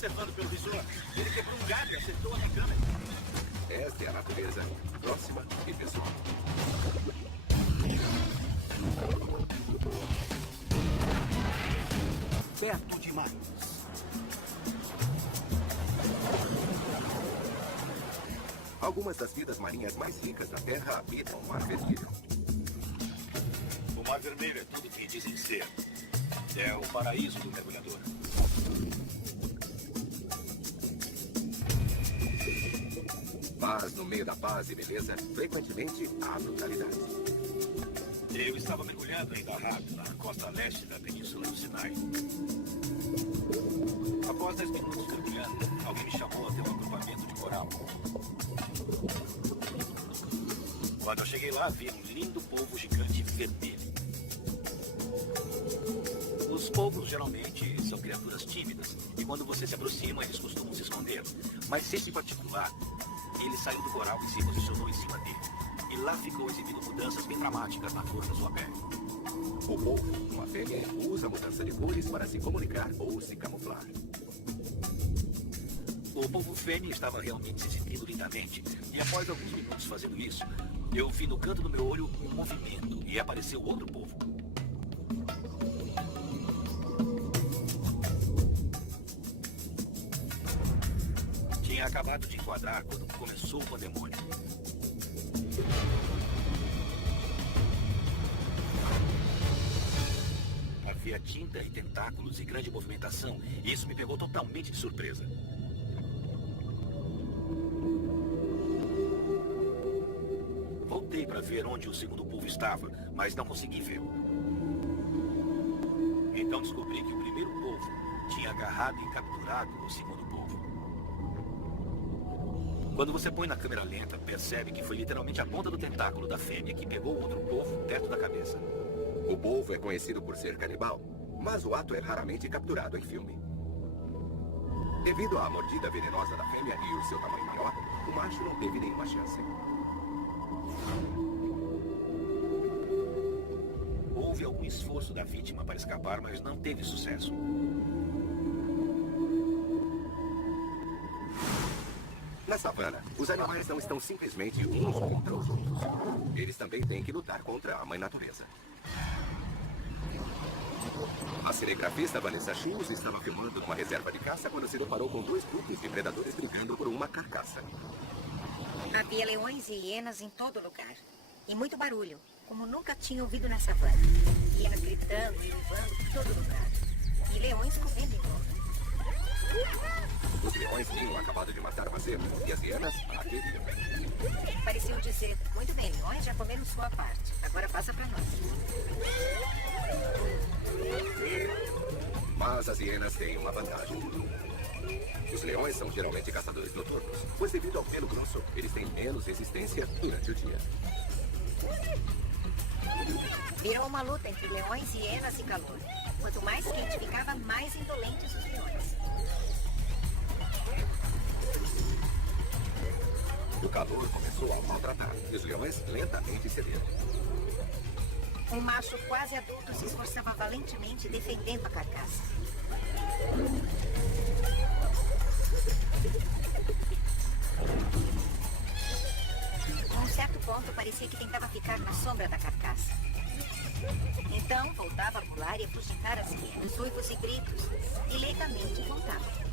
observando pelo visor. Ele quebrou um galho e acertou a minha câmera. Esta é a natureza, próxima e pessoal. Perto demais. Algumas das vidas marinhas mais ricas da Terra habitam o Mar Vermelho. O Mar Vermelho é tudo o que dizem ser. É o paraíso do mergulhador. Mas no meio da paz e beleza, frequentemente há brutalidade. Eu estava mergulhando em Dahab, na costa leste da península do Sinai. Após 10 minutos mergulhando, alguém me chamou até um agrupamento de coral. Quando eu cheguei lá, vi um lindo polvo gigante vermelho. Os polvos geralmente são criaturas tímidas, e quando você se aproxima, eles costumam se esconder. Mas esse em particular, ele saiu do coral e se posicionou em cima dele. E lá ficou exibindo mudanças bem dramáticas na cor da sua pele. O polvo, uma fêmea, usa a mudança de cores para se comunicar ou se camuflar. O polvo fêmea estava realmente se exibindo lindamente. E após alguns minutos fazendo isso, eu vi no canto do meu olho um movimento e apareceu outro polvo. Tinha acabado de enquadrar quando começou o pandemônio. Havia tinta e tentáculos e grande movimentação, e isso me pegou totalmente de surpresa. Voltei para ver onde o segundo polvo estava, mas não consegui vê-lo. Então descobri que o primeiro polvo tinha agarrado e capturado o segundo polvo. Quando você põe na câmera lenta, percebe que foi literalmente a ponta do tentáculo da fêmea que pegou o outro polvo perto da cabeça. O polvo é conhecido por ser canibal, mas o ato é raramente capturado em filme. Devido à mordida venenosa da fêmea e o seu tamanho maior, o macho não teve nenhuma chance. Houve algum esforço da vítima para escapar, mas não teve sucesso. Na savana, os animais não estão simplesmente uns contra os outros. Eles também têm que lutar contra a mãe natureza. A cinegrafista Vanessa Shields estava filmando uma reserva de caça quando se deparou com dois grupos de predadores brigando por uma carcaça. Havia leões e hienas em todo lugar. E muito barulho, como nunca tinha ouvido na savana. Hienas gritando e uivando por todo lugar. E leões correndo em volta. Os leões tinham acabado de matar uma zebra e as hienas a queriam. Pareciam dizer, muito bem, leões já comeram sua parte. Agora passa pra nós. Mas as hienas têm uma vantagem. Os leões são geralmente caçadores noturnos, pois devido ao pelo grosso, eles têm menos resistência durante o dia. Virou uma luta entre leões, hienas e calor. Quanto mais quente ficava, mais indolentes os leões. O calor começou a maltratar e os leões lentamente cederam. Um macho quase adulto se esforçava valentemente defendendo a carcaça. A um certo ponto, parecia que tentava ficar na sombra da carcaça. Então, voltava a pular e a fuxicar as hienas, uivos e gritos, e lentamente voltava.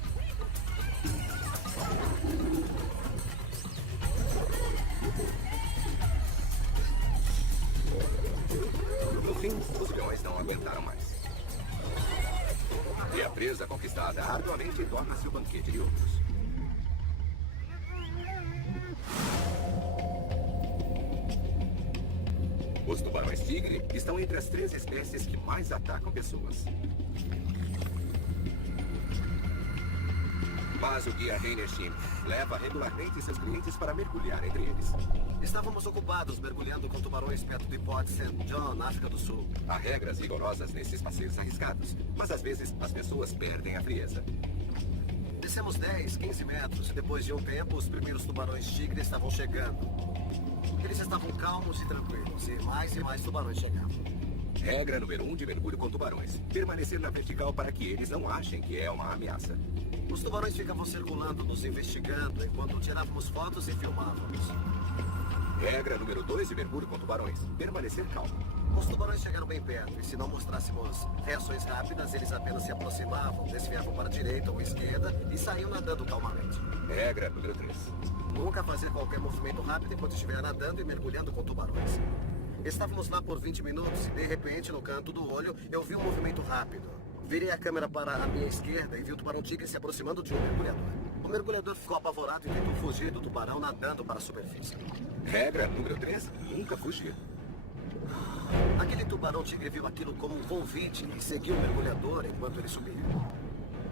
No fim, os leões não aguentaram mais. E a presa conquistada arduamente torna-se o banquete de outros. Os tubarões-tigre estão entre as 3 espécies que mais atacam pessoas. Mas o guia Rainer Schimm leva regularmente seus clientes para mergulhar entre eles. Estávamos ocupados mergulhando com tubarões perto de Port St. John, na África do Sul. Há regras rigorosas nesses passeios arriscados, mas às vezes as pessoas perdem a frieza. Descemos 10, 15 metros e depois de um tempo os primeiros tubarões-tigre estavam chegando. Eles estavam calmos e tranquilos e mais tubarões chegavam. Regra número 1 de mergulho com tubarões: permanecer na vertical para que eles não achem que é uma ameaça. Os tubarões ficavam circulando, nos investigando, enquanto tirávamos fotos e filmávamos. Regra número 2 de mergulho com tubarões: permanecer calmo. Os tubarões chegaram bem perto, e se não mostrássemos reações rápidas, eles apenas se aproximavam, desviavam para a direita ou esquerda e saíam nadando calmamente. Regra número 3. Nunca fazer qualquer movimento rápido enquanto estiver nadando e mergulhando com tubarões. Estávamos lá por 20 minutos e, de repente, no canto do olho, eu vi um movimento rápido. Virei a câmera para a minha esquerda e vi o tubarão-tigre se aproximando de um mergulhador. O mergulhador ficou apavorado e tentou fugir do tubarão nadando para a superfície. Regra número 3. Nunca fugir. Aquele tubarão-tigre viu aquilo como um convite e seguiu o mergulhador enquanto ele subia.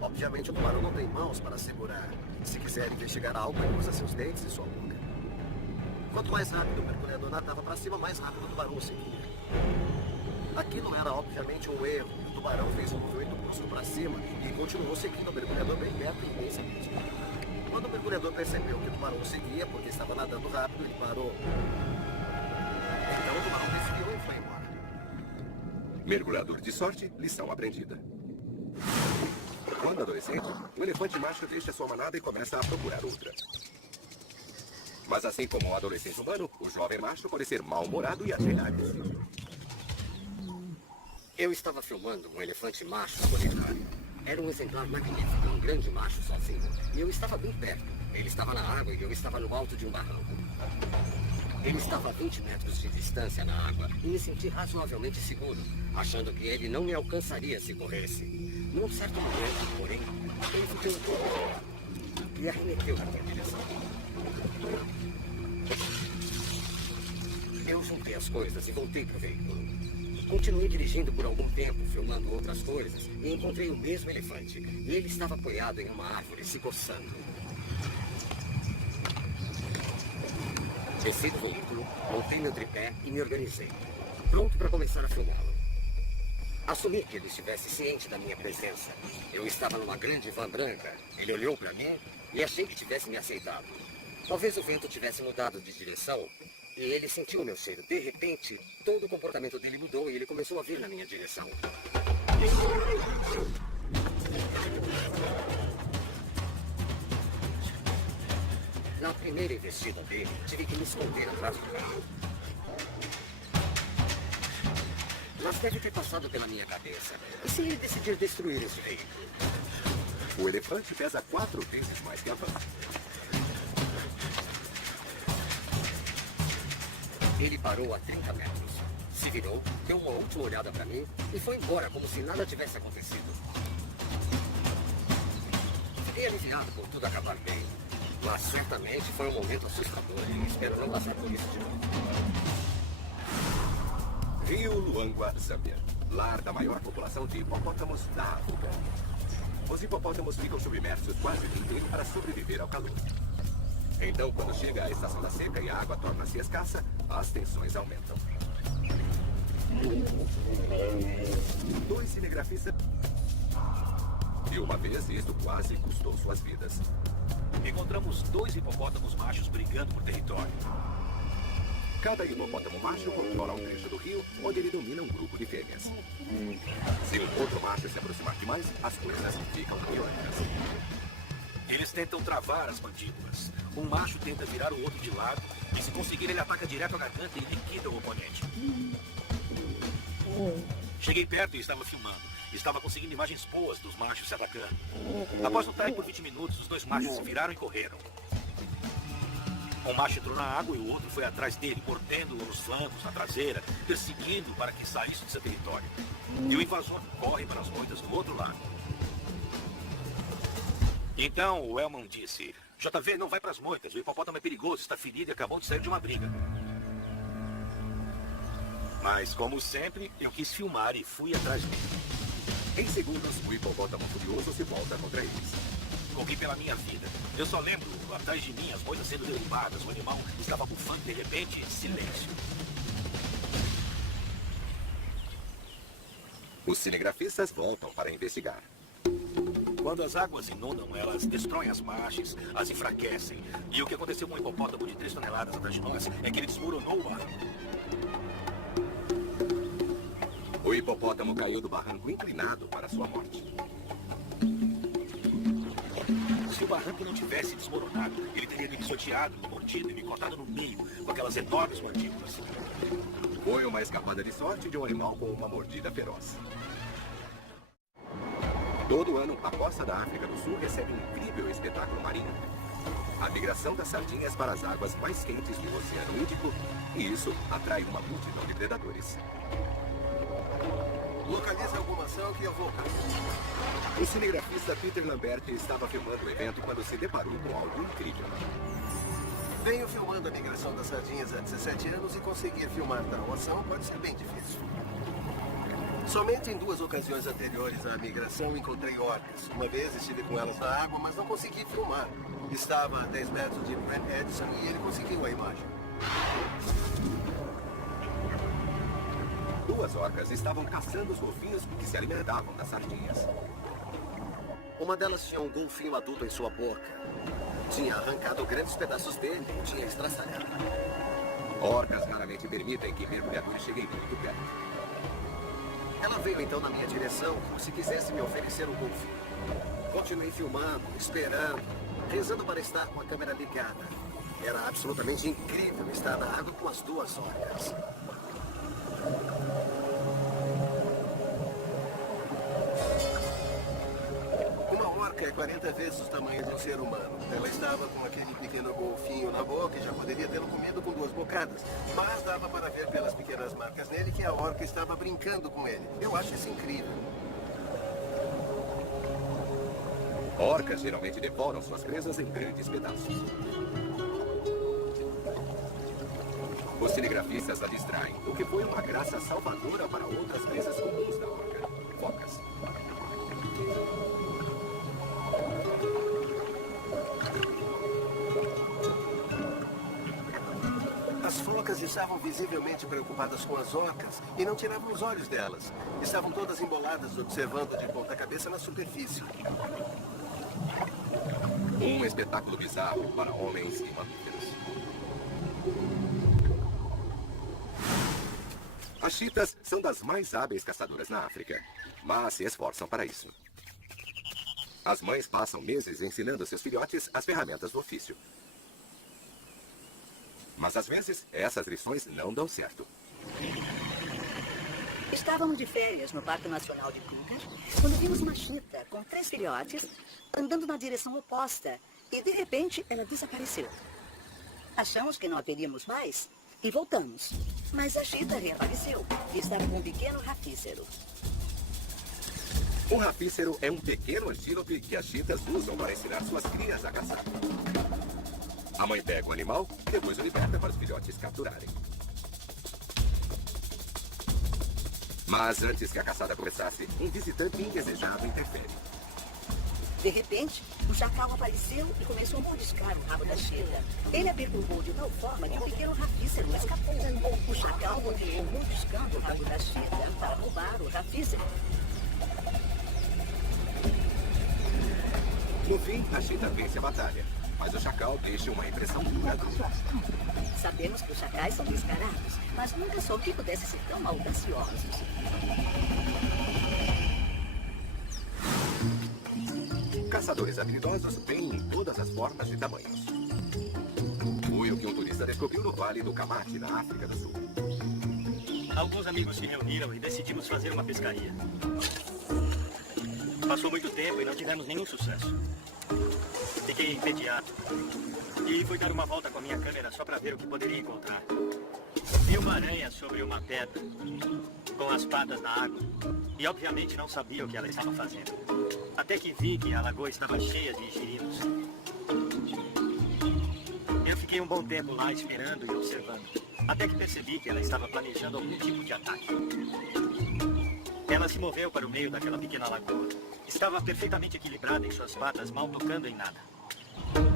Obviamente, o tubarão não tem mãos para segurar. Se quiser investigar algo, ele usa seus dentes e sua boca. Quanto mais rápido o mergulhador nadava para cima, mais rápido o tubarão seguia. Aquilo era, obviamente, um erro. O tubarão fez um movimento brusco para cima e continuou seguindo o mergulhador bem perto e ninguém sabia disso. Quando o mergulhador percebeu que o tubarão seguia porque estava nadando rápido, ele parou. Então o tubarão desviou e foi embora. Mergulhador de sorte, lição aprendida. Quando adolescente, o elefante macho deixa sua manada e começa a procurar outra. Mas assim como o adolescente humano, o jovem macho pode ser mal-humorado e até agressivo. Eu estava filmando um elefante macho solitário. Era um exemplar magnífico, um grande macho sozinho. E eu estava bem perto. Ele estava na água e eu estava no alto de um barranco. Ele estava a 20 metros de distância na água e me senti razoavelmente seguro, achando que ele não me alcançaria se corresse. Num certo momento, porém, ele ficou um pouco e arremeteu na minha direção. Eu juntei as coisas e voltei para o veículo. Continuei dirigindo por algum tempo, filmando outras coisas, e encontrei o mesmo elefante. E ele estava apoiado em uma árvore, se coçando. Desci do veículo, montei meu tripé e me organizei, pronto para começar a filmá-lo. Assumi que ele estivesse ciente da minha presença. Eu estava numa grande van branca. Ele olhou para mim e achei que tivesse me aceitado. Talvez o vento tivesse mudado de direção e ele sentiu o meu cheiro. De repente, todo o comportamento dele mudou e ele começou a vir na minha direção. Na primeira investida dele, tive que me esconder atrás do carro. Mas deve ter passado pela minha cabeça. E se ele decidir destruir esse veículo? O elefante pesa 4 vezes mais que a van. Ele parou a 30 metros. Se virou, deu uma última olhada para mim e foi embora como se nada tivesse acontecido. Fiquei aliviado por tudo acabar bem. Mas certamente foi um momento assustador e espero não passar por isso de novo. Rio Luangwa, Zâmbia. Lar da maior população de hipopótamos da África. Os hipopótamos ficam submersos quase o dia inteiro para sobreviver ao calor. Então, quando chega a estação da seca e a água torna-se escassa, as tensões aumentam. 2 cinegrafistas... E uma vez isto quase custou suas vidas. Encontramos 2 hipopótamos machos brigando por território. Cada hipopótamo macho controla um trecho do rio onde ele domina um grupo de fêmeas. Se um outro macho se aproximar demais, as coisas ficam violentas. Eles tentam travar as mandíbulas. Um macho tenta virar o outro de lado e, se conseguir, ele ataca direto a garganta e liquida o oponente. Cheguei perto e estava filmando. Estava conseguindo imagens boas dos machos se atacando. Após lutarem por 20 minutos, os 2 machos se viraram e correram. Um macho entrou na água e o outro foi atrás dele, mordendo-o nos flancos, na traseira, perseguindo para que saísse de seu território. E o invasor corre para as moitas do outro lado. Então o Elman disse: JV, não vai para as moitas, o hipopótamo é perigoso, está ferido e acabou de sair de uma briga. Mas, como sempre, eu quis filmar e fui atrás dele. Em segundos, o hipopótamo furioso se volta contra eles. Corri pela minha vida. Eu só lembro, atrás de mim, as moitas sendo derrubadas, o animal estava bufando de repente, silêncio. Os cinegrafistas voltam para investigar. Quando as águas inundam, elas destroem as margens, as enfraquecem. E o que aconteceu com o hipopótamo de 3 toneladas atrás de nós é que ele desmoronou o barranco. O hipopótamo caiu do barranco inclinado para sua morte. o barranco não tivesse desmoronado, ele teria me pisoteado, me mordido e me cortado no meio com aquelas enormes mandíbulas. Foi uma escapada de sorte de um animal com uma mordida feroz. Todo ano, a costa da África do Sul recebe um incrível espetáculo marinho. A migração das sardinhas para as águas mais quentes do Oceano Índico, e isso atrai uma multidão de predadores. Localize alguma ação que eu vou. O cinegrafista Peter Lambert estava filmando o evento quando se deparou com algo incrível. Venho filmando a migração das sardinhas há 17 anos e conseguir filmar tal ação pode ser bem difícil. Somente em 2 ocasiões anteriores à migração encontrei orcas. Uma vez estive com elas na água, mas não consegui filmar. Estava a 10 metros de Brent Edison e ele conseguiu a imagem. 2 orcas estavam caçando os golfinhos que se alimentavam das sardinhas. Uma delas tinha um golfinho adulto em sua boca. Tinha arrancado grandes pedaços dele e tinha estraçalhado. Orcas raramente permitem que mergulhadores cheguem muito perto. Ela veio então na minha direção, como se quisesse me oferecer um golfinho. Continuei filmando, esperando, rezando para estar com a câmera ligada. Era absolutamente incrível estar na água com as 2 orcas. Uma orca é 40 vezes o tamanho de um ser humano. Ela estava com aquele pequeno golfinho na boca e já poderia tê-lo comido com 2 bocadas. Mas dava para ver pelas pequenas marcas nele que a orca estava brincando com ele. Eu acho isso incrível. Orcas geralmente devoram suas presas em grandes pedaços. Os cinegrafistas a distraem, o que foi uma graça salvadora para outras presas comuns da orca, focas. As focas estavam visivelmente preocupadas com as orcas e não tiravam os olhos delas. Estavam todas emboladas, observando de ponta cabeça na superfície. Um espetáculo bizarro para homens e mamíferos. As chitas são das mais hábeis caçadoras na África, mas se esforçam para isso. As mães passam meses ensinando seus filhotes as ferramentas do ofício. Mas às vezes, essas lições não dão certo. Estávamos de férias no Parque Nacional de Kruger, quando vimos uma chita com 3 filhotes andando na direção oposta e, de repente, ela desapareceu. Achamos que não a veríamos mais e voltamos. Mas a chita reapareceu e estava com um pequeno rafícero. O rafícero é um pequeno antílope que as chitas usam para ensinar suas crias a caçar. A mãe pega o animal e depois o liberta para os filhotes capturarem. Mas antes que a caçada começasse, um visitante indesejado interfere. De repente, o chacal apareceu e começou a mordiscar o rabo da chita. Ele a perturbou de tal forma que o pequeno rafícero escapou. O chacal continuou mordiscando o rabo da chita para roubar o rafícero. No fim, a chita vence a batalha, mas o chacal deixa uma impressão duradoura. Sabemos que os chacais são descarados, mas nunca soube que pudessem ser tão audaciosos. Caçadores habilidosos vêm em todas as formas e tamanhos. Foi o que um turista descobriu no Vale do Camate, na África do Sul. Alguns amigos se reuniram e decidimos fazer uma pescaria. Passou muito tempo e não tivemos nenhum sucesso. Fiquei entediado e fui dar uma volta com a minha câmera só para ver o que poderia encontrar. Vi uma aranha sobre uma pedra, com as patas na água, e obviamente não sabia o que ela estava fazendo. Até que vi que a lagoa estava cheia de girinos. Eu fiquei um bom tempo lá esperando e observando, até que percebi que ela estava planejando algum tipo de ataque. Ela se moveu para o meio daquela pequena lagoa. Estava perfeitamente equilibrada em suas patas, mal tocando em nada.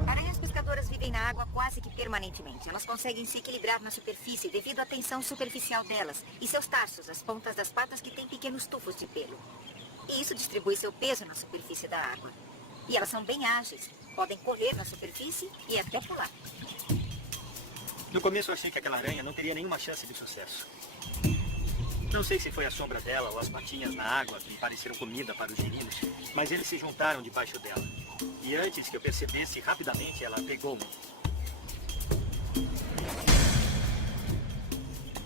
Aranhas pescadoras vivem na água quase que permanentemente. Elas conseguem se equilibrar na superfície devido à tensão superficial delas e seus tarsos, as pontas das patas que têm pequenos tufos de pelo. E isso distribui seu peso na superfície da água. E elas são bem ágeis. Podem correr na superfície e até pular. No começo eu achei que aquela aranha não teria nenhuma chance de sucesso. Não sei se foi a sombra dela ou as patinhas na água que pareceram comida para os girinos, mas eles se juntaram debaixo dela. E antes que eu percebesse, rapidamente ela pegou-me.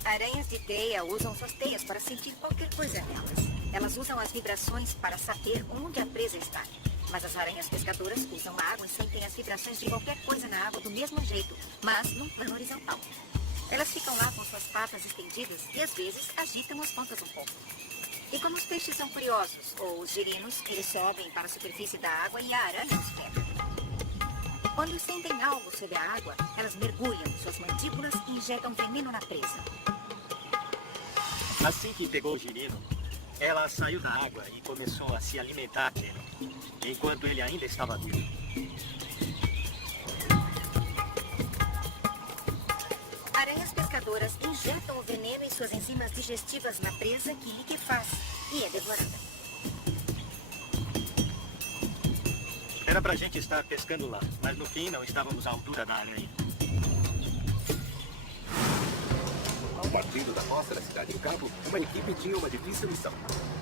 Aranhas de teia usam suas teias para sentir qualquer coisa nelas. Elas usam as vibrações para saber onde a presa está. Mas as aranhas pescadoras usam a água e sentem as vibrações de qualquer coisa na água do mesmo jeito, mas num plano horizontal. Elas ficam lá com suas patas estendidas e às vezes agitam as pontas um pouco. E como os peixes são curiosos, ou os girinos, eles sobem para a superfície da água e a aranha os pega. Quando sentem algo sobre a água, elas mergulham suas mandíbulas e injetam veneno na presa. Assim que pegou o girino, ela saiu da água e começou a se alimentar dele, enquanto ele ainda estava vivo. Aranhas pescadoras injetam o veneno em suas enzimas digestivas na presa que liquefaz e é devorada. Era pra gente estar pescando lá, mas no fim não estávamos à altura da aranha. Partindo da costa da cidade em Cabo, uma equipe tinha uma difícil missão: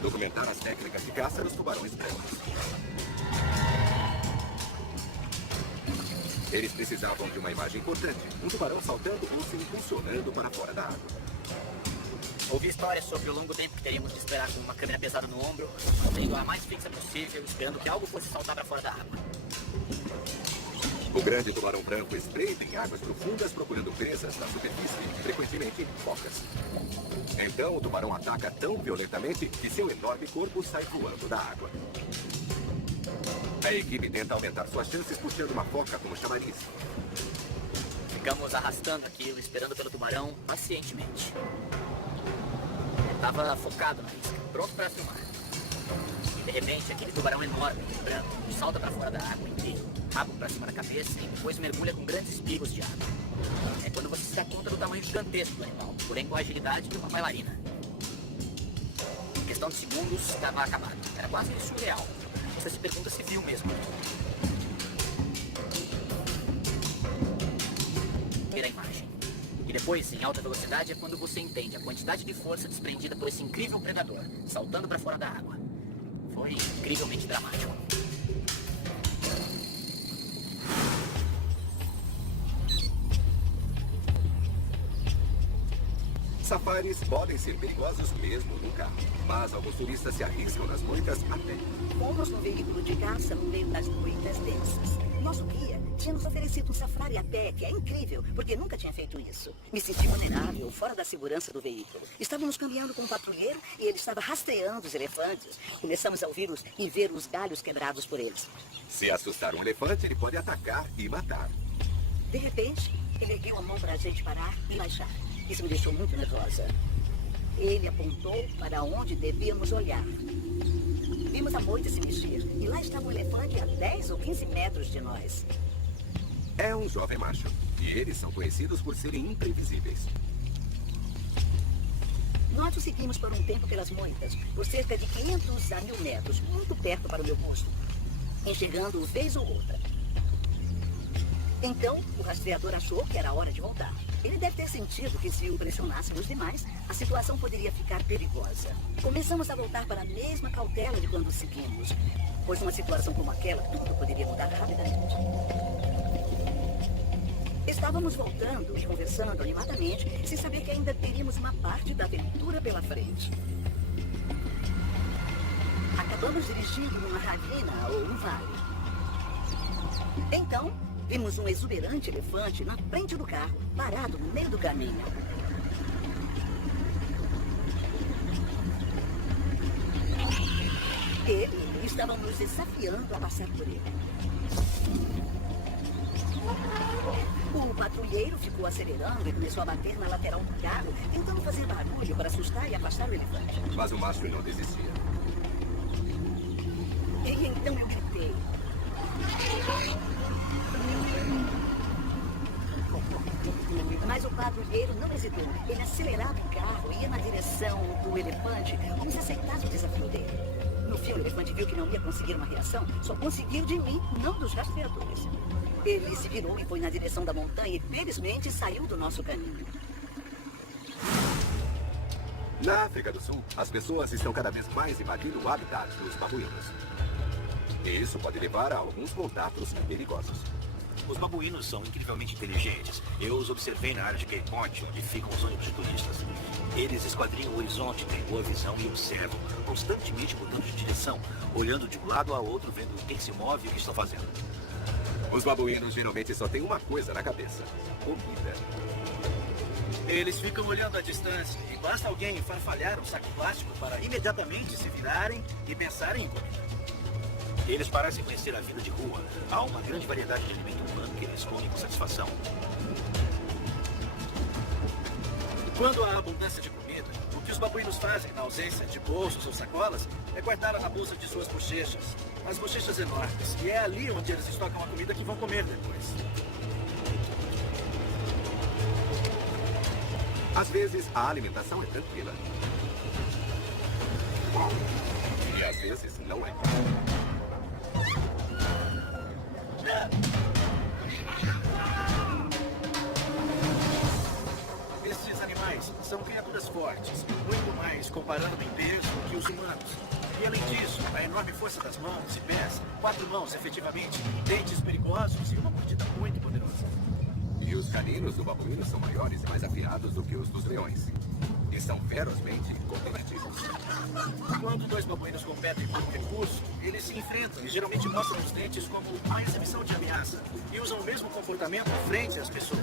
documentar as técnicas de caça dos tubarões brancos. Eles precisavam de uma imagem importante: um tubarão saltando ou se impulsionando para fora da água. Ouvi histórias sobre o longo tempo que teríamos de esperar com uma câmera pesada no ombro, mantendo a mais fixa possível, esperando que algo fosse saltar para fora da água. O grande tubarão branco espreita em águas profundas procurando presas na superfície, frequentemente focas. Então o tubarão ataca tão violentamente que seu enorme corpo sai voando da água. A equipe tenta aumentar suas chances puxando uma foca como chamariz. Ficamos arrastando aquilo, esperando pelo tubarão pacientemente. Ele estava focado na isca, pronto para filmar. E de repente, aquele tubarão enorme, branco, salta para fora da água inteiro, rabo para cima da cabeça e depois mergulha com grandes espigos de água. É quando você se dá conta do tamanho gigantesco do animal, porém com a agilidade de uma bailarina. Em questão de segundos, estava acabado. Era quase surreal. Você se pergunta se viu mesmo. Ver a imagem. E depois, em alta velocidade, é quando você entende a quantidade de força desprendida por esse incrível predador, saltando para fora da água. Foi incrivelmente dramático. Safaris podem ser perigosos mesmo no carro, mas alguns turistas se arriscam nas moitas a pé. Fomos no veículo de caça no meio das moitas densas. Nosso guia tinha nos oferecido um safari a pé, que é incrível, porque nunca tinha feito isso. Me senti vulnerável, fora da segurança do veículo. Estávamos caminhando com um patrulheiro e ele estava rastreando os elefantes. Começamos a ouvi-los e ver os galhos quebrados por eles. Se assustar um elefante, ele pode atacar e matar. De repente, ele ergueu a mão para a gente parar e baixar. Isso me deixou muito nervosa. Ele apontou para onde devíamos olhar. Vimos a moita se mexer e lá estava um elefante a 10 ou 15 metros de nós. É um jovem macho e eles são conhecidos por serem imprevisíveis. Nós o seguimos por um tempo pelas moitas, por cerca de 500 a 1000 metros, muito perto para o meu posto, enxergando-o vez ou outra. Então, o rastreador achou que era hora de voltar. Ele deve ter sentido que se o pressionássemos demais, a situação poderia ficar perigosa. Começamos a voltar para a mesma cautela de quando seguimos, pois numa situação como aquela, tudo poderia mudar rapidamente. Estávamos voltando e conversando animadamente, sem saber que ainda teríamos uma parte da aventura pela frente. Acabamos dirigindo numa ravina ou um vale. Então, vimos um exuberante elefante na frente do carro, parado no meio do caminho. Ele estava nos desafiando a passar por ele. O patrulheiro ficou acelerando e começou a bater na lateral do carro, tentando fazer barulho para assustar e afastar o elefante. Mas o macho não desistia. E então eu gritei. Mas o patrulheiro não hesitou. Ele acelerava o carro e ia na direção do elefante, como se aceitasse o desafio dele. No fim, o elefante viu que não ia conseguir uma reação, só conseguiu de mim, não dos rastreadores. Ele se virou e foi na direção da montanha e, felizmente, saiu do nosso caminho. Na África do Sul, as pessoas estão cada vez mais invadindo o habitat dos babuínos. E isso pode levar a alguns contatos perigosos. Os babuínos são incrivelmente inteligentes. Eu os observei na área de Cape Point, onde ficam os ônibus de turistas. Eles esquadrinham o horizonte, têm boa visão e observam, constantemente mudando de direção, olhando de um lado a outro, vendo quem se move e o que estão fazendo. Os babuínos geralmente só têm uma coisa na cabeça: comida. Eles ficam olhando à distância e basta alguém farfalhar um saco plástico para imediatamente se virarem e pensarem em comida. Eles parecem conhecer a vida de rua. Há uma grande variedade de alimento humano que eles comem com satisfação. Quando há abundância de comida, o que os babuínos fazem na ausência de bolsos ou sacolas é guardar na bolsa de suas bochechas. As bochechas enormes. E é ali onde eles estocam a comida que vão comer depois. Às vezes, a alimentação é tranquila. E às vezes, não é. Esses animais são criaturas fortes, muito mais comparando em peso que os humanos. E além disso, a enorme força das mãos e pés, 4 mãos efetivamente, dentes perigosos e uma mordida muito poderosa. E os caninos do babuíno são maiores e mais afiados do que os dos leões. E são ferozmente competitivos. Quando 2 babuínos competem por um recurso, eles se enfrentam e geralmente mostram os dentes como uma exibição de ameaça. E usam o mesmo comportamento frente às pessoas.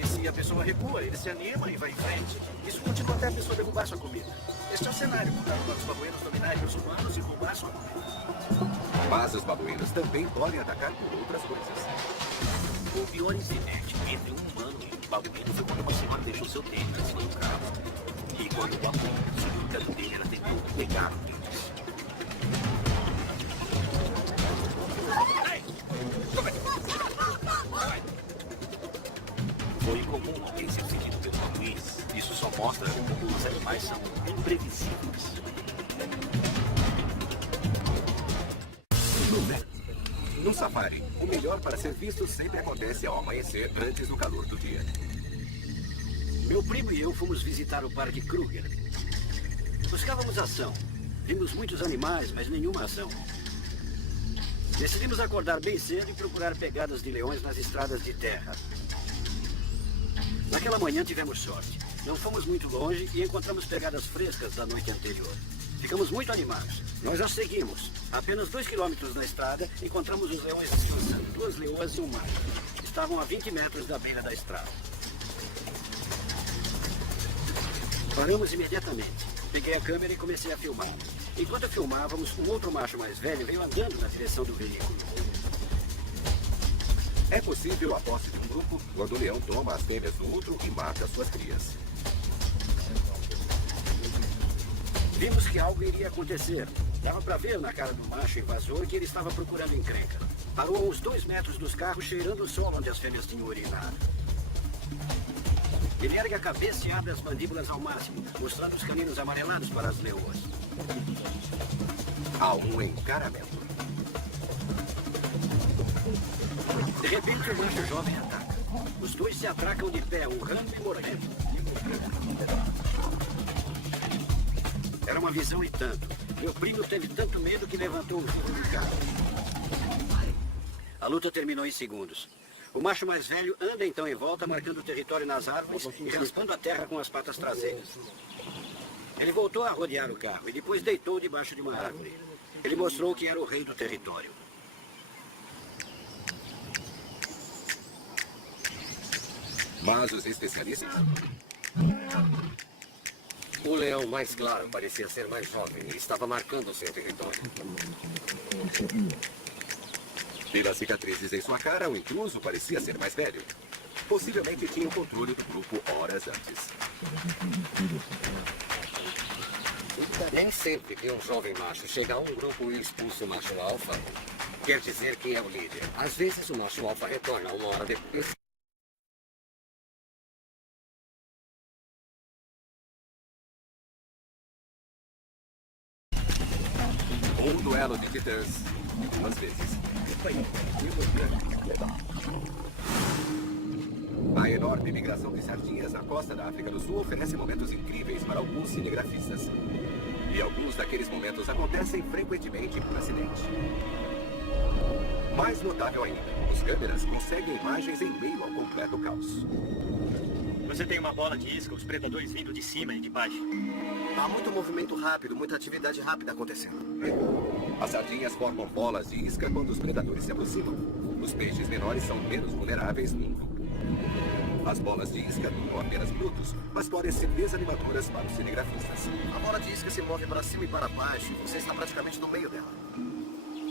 E se a pessoa recua, ele se anima e vai em frente. Isso continua até a pessoa derrubar sua comida. Este é o cenário montado para os babuínos dominarem os humanos e roubar sua comida. Mas os babuínos também podem atacar por outras coisas. O pior incidente entre um humano e um babuíno foi quando uma senhora deixou seu tênis em cima do carro. E quando o babuíno subiu no teto dele, ela tentou pegar o tênis. Foi incomum alguém ser seguido pelos babuínos. Isso só mostra como os animais são imprevisíveis. No safari, o melhor para ser visto sempre acontece ao amanhecer antes do calor do dia. Meu primo e eu fomos visitar o Parque Kruger. Buscávamos ação. Vimos muitos animais, mas nenhuma ação. Decidimos acordar bem cedo e procurar pegadas de leões nas estradas de terra. Naquela manhã tivemos sorte. Não fomos muito longe e encontramos pegadas frescas da noite anterior. Ficamos muito animados. Nós as seguimos. Apenas 2 quilômetros da estrada, encontramos os leões descansando. 2 leoas e um macho. Estavam a 20 metros da beira da estrada. Paramos imediatamente. Peguei a câmera e comecei a filmar. Enquanto filmávamos, um outro macho mais velho veio andando na direção do veículo. É possível a posse de um grupo quando o leão toma as fêmeas do outro e mata suas crias. Vimos que algo iria acontecer. Dava para ver na cara do macho invasor que ele estava procurando encrenca. Parou a uns 2 metros dos carros, cheirando o solo onde as fêmeas tinham urinado. Ele ergue a cabeça e abre as mandíbulas ao máximo, mostrando os caninos amarelados para as leoas. Há um encaramento. De repente, o macho jovem ataca. Os 2 se atracam de pé, urrando e mordendo. Era uma visão e tanto. Meu primo teve tanto medo que levantou o vidro do carro. A luta terminou em segundos. O macho mais velho anda então em volta, marcando o território nas árvores e raspando a terra com as patas traseiras. Ele voltou a rodear o carro e depois deitou debaixo de uma árvore. Ele mostrou que era o rei do território. Mas os especialistas... O leão mais claro parecia ser mais jovem e estava marcando o seu território. Pelas cicatrizes em sua cara, o intruso parecia ser mais velho. Possivelmente tinha o controle do grupo horas antes. Nem sempre que um jovem macho chega a um grupo e expulsa o macho alfa, quer dizer que é o líder. Às vezes o macho alfa retorna 1 hora depois. Um duelo de titãs, 2 vezes. A enorme migração de sardinhas na costa da África do Sul oferece momentos incríveis para alguns cinegrafistas. E alguns daqueles momentos acontecem frequentemente por acidente. Mais notável ainda, os câmeras conseguem imagens em meio ao completo caos. Você tem uma bola de isca, os predadores vindo de cima e de baixo. Há muito movimento rápido, muita atividade rápida acontecendo. As sardinhas formam bolas de isca quando os predadores se aproximam. Os peixes menores são menos vulneráveis no encontro. As bolas de isca duram apenas minutos, mas podem ser desanimadoras para os cinegrafistas. A bola de isca se move para cima e para baixo e você está praticamente no meio dela.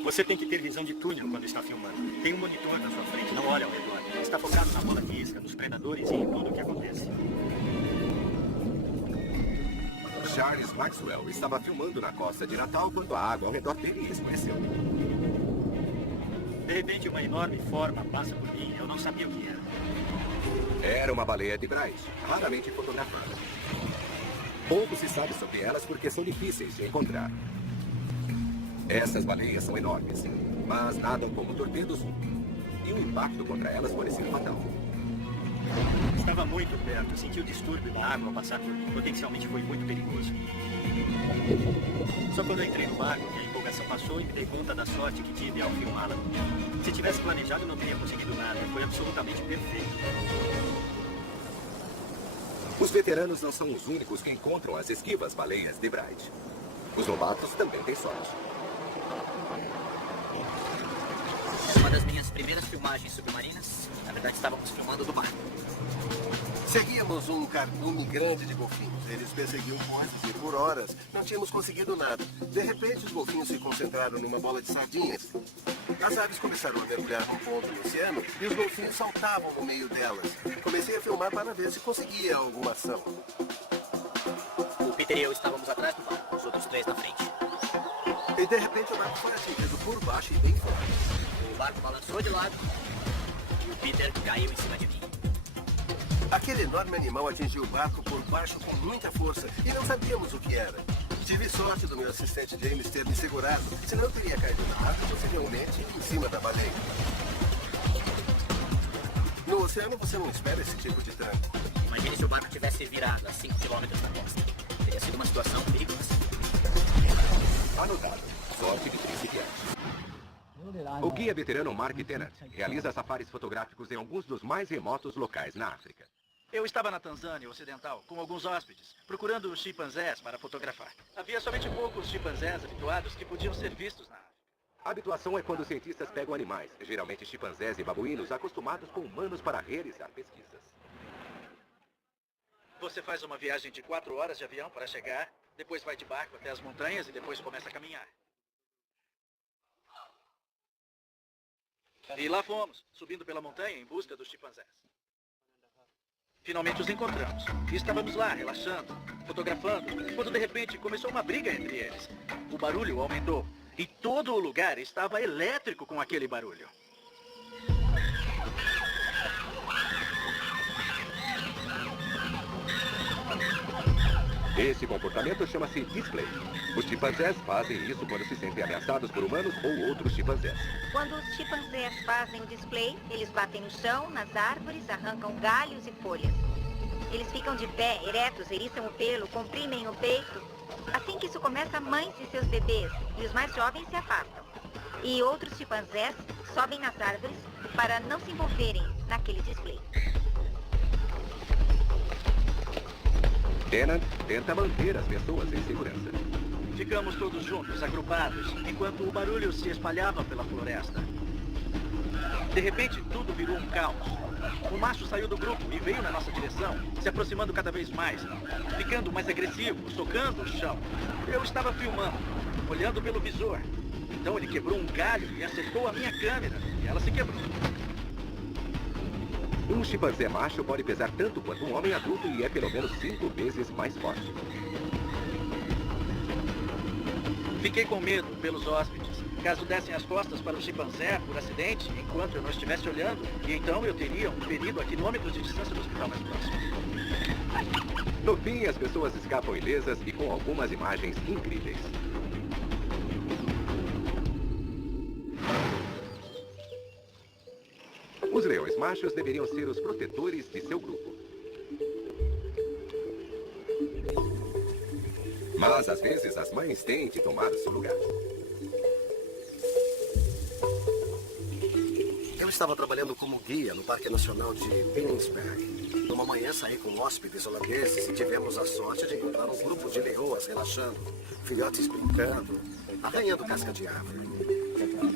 Você tem que ter visão de túnel quando está filmando. Tem um monitor na sua frente, não olha ao redor. Está focado na bola de isca, nos predadores e em tudo o que acontece. Charles Maxwell estava filmando na costa de Natal quando a água ao redor dele escureceu. De repente, uma enorme forma passa por mim. Eu não sabia o que era. Era uma baleia de Bright, raramente fotografada. Pouco se sabe sobre elas porque são difíceis de encontrar. Essas baleias são enormes, mas nadam como torpedos e o impacto contra elas pode ser fatal. Estava muito perto, senti o distúrbio da água ao passar por mim. Potencialmente foi muito perigoso. Só quando eu entrei no barco que a empolgação passou e me dei conta da sorte que tive ao filmá-la. Se tivesse planejado, eu não teria conseguido nada. Foi absolutamente perfeito. Os veteranos não são os únicos que encontram as esquivas baleias de Bright. Os novatos também têm sorte. Uma das minhas primeiras filmagens submarinas, na verdade estávamos filmando do mar. Seguíamos um cardume grande de golfinhos. Eles perseguiam com asas por horas. Não tínhamos conseguido nada. De repente, os golfinhos se concentraram numa bola de sardinhas. As aves começaram a mergulhar num ponto no oceano e os golfinhos saltavam no meio delas. Comecei a filmar para ver se conseguia alguma ação. O Peter e eu estávamos atrás do barco, os outros três na frente. E de repente o barco foi atingido por baixo e bem forte. O barco balançou de lado e o Peter caiu em cima de mim. Aquele enorme animal atingiu o barco por baixo com muita força e não sabíamos o que era. Tive sorte do meu assistente James ter me segurado, senão eu teria caído na água, possivelmente em cima da baleia. No oceano você não espera esse tipo de tranco. Imagine se o barco tivesse virado a 5 km da costa. Teria sido uma situação perigosa. Anotado. Sorte de principiante. O guia veterano Mark Tennant realiza safaris fotográficos em alguns dos mais remotos locais na África. Eu estava na Tanzânia Ocidental com alguns hóspedes, procurando chimpanzés para fotografar. Havia somente poucos chimpanzés habituados que podiam ser vistos na África. A habituação é quando cientistas pegam animais, geralmente chimpanzés e babuínos, acostumados com humanos para realizar pesquisas. Você faz uma viagem de 4 horas de avião para chegar, depois vai de barco até as montanhas e depois começa a caminhar. E lá fomos, subindo pela montanha em busca dos chimpanzés. Finalmente os encontramos. E estávamos lá, relaxando, fotografando, quando de repente começou uma briga entre eles. O barulho aumentou. E todo o lugar estava elétrico com aquele barulho. Esse comportamento chama-se display. Os chimpanzés fazem isso quando se sentem ameaçados por humanos ou outros chimpanzés. Quando os chimpanzés fazem display, eles batem no chão, nas árvores, arrancam galhos e folhas. Eles ficam de pé, eretos, eriçam o pelo, comprimem o peito. Assim que isso começa, mães e seus bebês e os mais jovens se afastam. E outros chimpanzés sobem nas árvores para não se envolverem naquele display. Tennant tenta manter as pessoas em segurança. Ficamos todos juntos, agrupados, enquanto o barulho se espalhava pela floresta. De repente, tudo virou um caos. O macho saiu do grupo e veio na nossa direção, se aproximando cada vez mais, ficando mais agressivo, socando o chão. Eu estava filmando, olhando pelo visor. Então ele quebrou um galho e acertou a minha câmera, e ela se quebrou. Um chimpanzé macho pode pesar tanto quanto um homem adulto e é pelo menos 5 vezes mais forte. Fiquei com medo pelos hóspedes. Caso dessem as costas para o chimpanzé por acidente, enquanto eu não estivesse olhando, e então eu teria um ferido a quilômetros de distância do hospital mais próximo. No fim, as pessoas escapam ilesas e com algumas imagens incríveis. Os leões machos deveriam ser os protetores de seu grupo. Mas, às vezes, as mães têm de tomar o seu lugar. estava trabalhando como guia no Parque Nacional de Binsberg. Numa manhã saí com hóspedes holandeses e tivemos a sorte de encontrar um grupo de leoas relaxando, filhotes brincando, arranhando casca de árvore.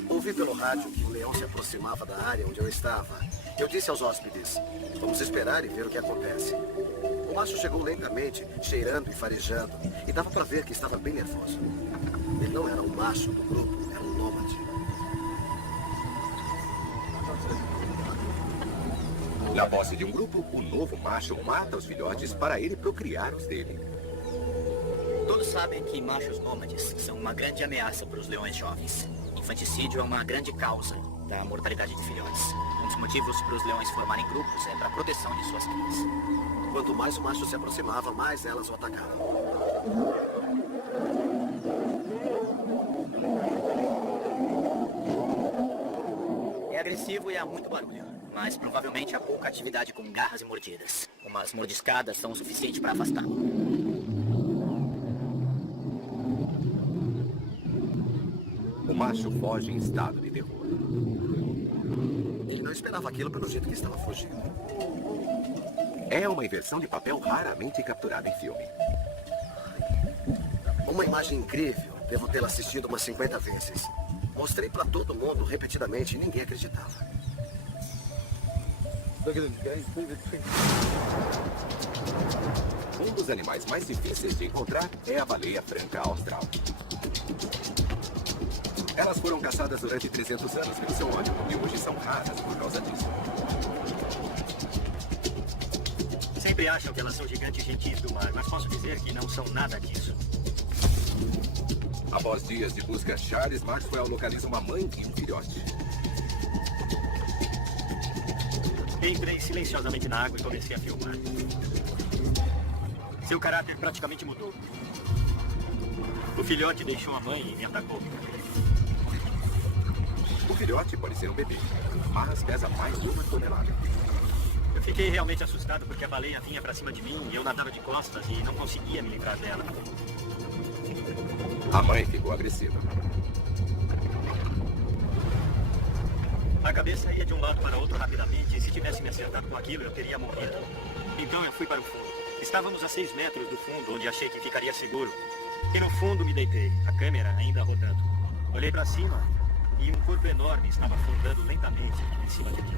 Ouvi pelo rádio que o leão se aproximava da área onde eu estava. Eu disse aos hóspedes, vamos esperar e ver o que acontece. O macho chegou lentamente, cheirando e farejando, e dava para ver que estava bem nervoso. Ele não era um macho do grupo, era um nômade. Na posse de um grupo, o novo macho mata os filhotes para ele procriar os dele. Todos sabem que machos nômades são uma grande ameaça para os leões jovens. Infanticídio é uma grande causa da mortalidade de filhotes. Um dos motivos para os leões formarem grupos é para a proteção de suas crias. Quanto mais o macho se aproximava, mais elas o atacavam. É agressivo e há muito barulho, mas provavelmente há pouca atividade com garras e mordidas. Umas mordiscadas são o suficiente para afastá-lo. O macho foge em estado de terror. Ele não esperava aquilo pelo jeito que estava fugindo. É uma inversão de papel raramente capturada em filme. Uma imagem incrível. Devo tê-la assistido umas 50 vezes. Mostrei para todo mundo repetidamente e ninguém acreditava. Um dos animais mais difíceis de encontrar é a baleia franca austral. Elas foram caçadas durante 300 anos pelo seu óleo e hoje são raras por causa disso. Sempre acham que elas são gigantes gentis do mar, mas posso dizer que não são nada disso. Após dias de busca, Charles Maxwell localiza uma mãe e um filhote. Entrei silenciosamente na água e comecei a filmar. Seu caráter praticamente mudou. O filhote deixou a mãe e me atacou. O filhote pode ser um bebê, mas pesa mais de 1 tonelada. Eu fiquei realmente assustado porque a baleia vinha pra cima de mim e eu nadava de costas e não conseguia me livrar dela. A mãe ficou agressiva. A cabeça ia de um lado para outro rapidamente e se tivesse me acertado com aquilo eu teria morrido. Então eu fui para o fundo. Estávamos a 6 metros do fundo, onde achei que ficaria seguro. E no fundo me deitei, a câmera ainda rodando. Olhei para cima e um corpo enorme estava afundando lentamente em cima de mim.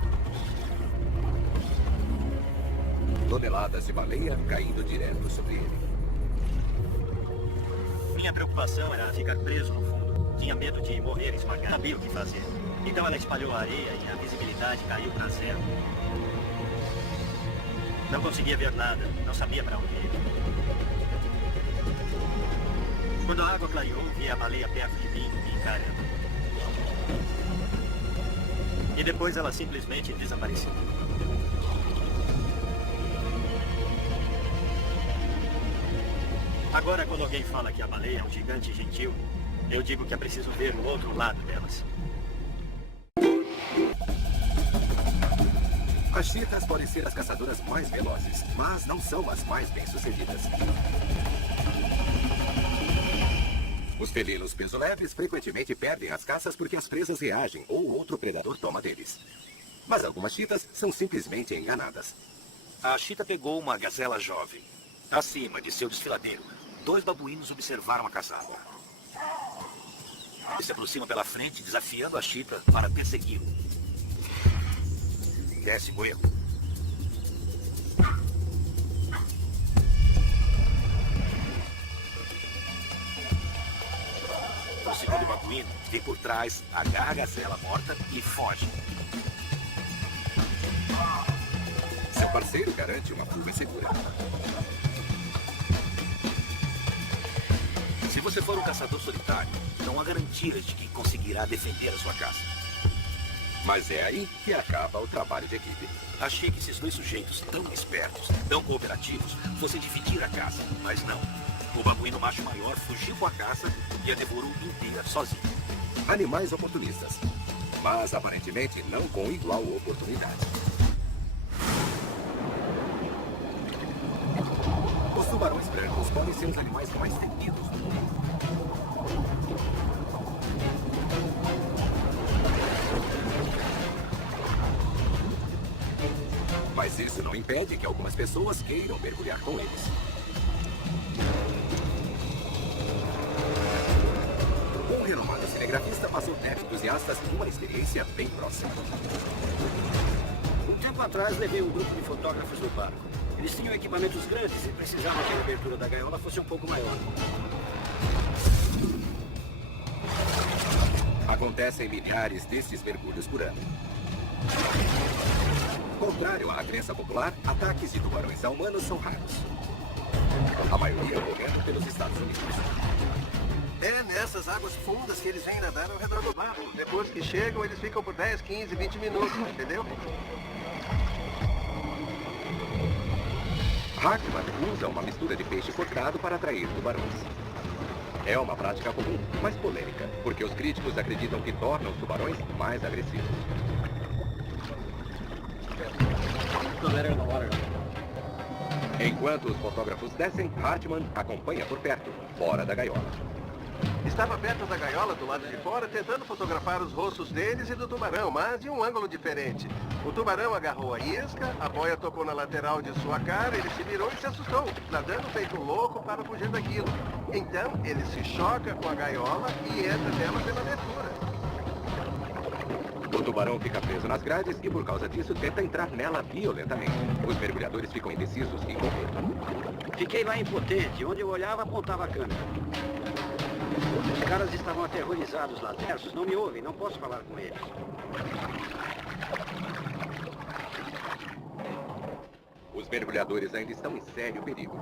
Toneladas de baleia caindo direto sobre ele. Minha preocupação era ficar preso no fundo. Tinha medo de morrer esmagado. Sabia o que fazer. Então ela espalhou a areia e a visibilidade caiu para zero. Não conseguia ver nada. Não sabia para onde ir. Quando a água clareou, vi a baleia perto de mim, me encarando. E depois ela simplesmente desapareceu. Agora, quando alguém fala que a baleia é um gigante gentil, eu digo que é preciso ver o outro lado delas. As chitas podem ser as caçadoras mais velozes, mas não são as mais bem-sucedidas. Os felinos peso-leves frequentemente perdem as caças porque as presas reagem ou outro predador toma deles. Mas algumas chitas são simplesmente enganadas. A chita pegou uma gazela jovem. Acima de seu desfiladeiro, 2 babuínos observaram a caçada. Ele se aproxima pela frente, desafiando a chita para persegui-lo. Desce, Goiânia. O segundo babuíno vem por trás, agarra a gazela morta e foge. Seu parceiro garante uma fuga segura. Se você for um caçador solitário, não há garantias de que conseguirá defender a sua caça. Mas é aí que acaba o trabalho de equipe. Achei que esses 2 sujeitos tão espertos, tão cooperativos, fossem dividir a caça, mas não. O babuíno macho maior fugiu com a caça e a devorou inteira sozinho. Animais oportunistas, mas aparentemente não com igual oportunidade. Os tubarões brancos podem ser os animais mais temidos do mundo. impede que algumas pessoas queiram mergulhar com eles. Um renomado cinegrafista passou perto entusiastas de uma experiência bem próxima. Um tempo atrás, levei um grupo de fotógrafos no barco. Eles tinham equipamentos grandes e precisavam que a abertura da gaiola fosse um pouco maior. Acontecem milhares desses mergulhos por ano. Contrário à crença popular, ataques de tubarões a humanos são raros. A maioria ocorrendo pelos Estados Unidos. É nessas águas fundas que eles vêm nadar ao redor do barco. Depois que chegam, eles ficam por 10, 15, 20 minutos, entendeu? Hackman usa uma mistura de peixe cortado para atrair tubarões. É uma prática comum, mas polêmica, porque os críticos acreditam que torna os tubarões mais agressivos. Enquanto os fotógrafos descem, Hartman acompanha por perto, fora da gaiola. Estava perto da gaiola do lado de fora, tentando fotografar os rostos deles e do tubarão, mas de um ângulo diferente. O tubarão agarrou a isca, a boia tocou na lateral de sua cara, ele se virou e se assustou, nadando feito um louco para fugir daquilo. Então, ele se choca com a gaiola e entra nela pela abertura. O tubarão fica preso nas grades e, por causa disso, tenta entrar nela violentamente. Os mergulhadores ficam indecisos e com medo. Fiquei lá impotente. Onde eu olhava, apontava a câmera. Os caras estavam aterrorizados lá. Terços, não me ouvem, não posso falar com eles. Os mergulhadores ainda estão em sério perigo.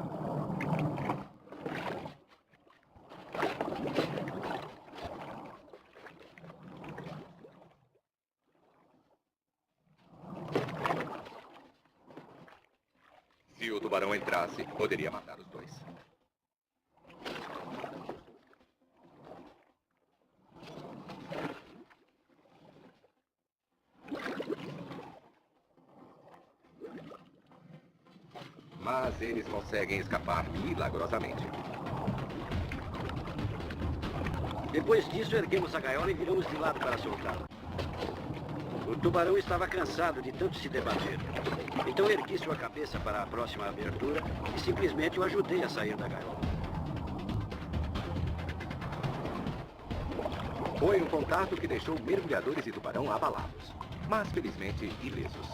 Se o tubarão entrasse, poderia matar os dois. Mas eles conseguem escapar milagrosamente. Depois disso, erguemos a gaiola e viramos de lado para soltá-la. O tubarão estava cansado de tanto se debater. Então ergui sua cabeça para a próxima abertura e simplesmente o ajudei a sair da gaiola. Foi um contato que deixou mergulhadores e tubarão abalados, mas felizmente ilesos.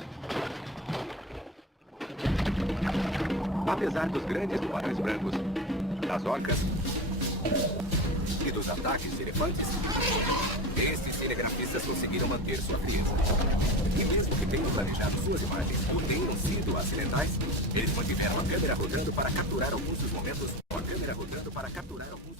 Apesar dos grandes tubarões brancos, das orcas e dos ataques de elefantes, esses cinegrafistas conseguiram manter sua frieza. E mesmo que tenham planejado suas imagens ou tenham sido acidentais, eles mantiveram a câmera rodando para capturar alguns dos momentos. A câmera rodando para capturar alguns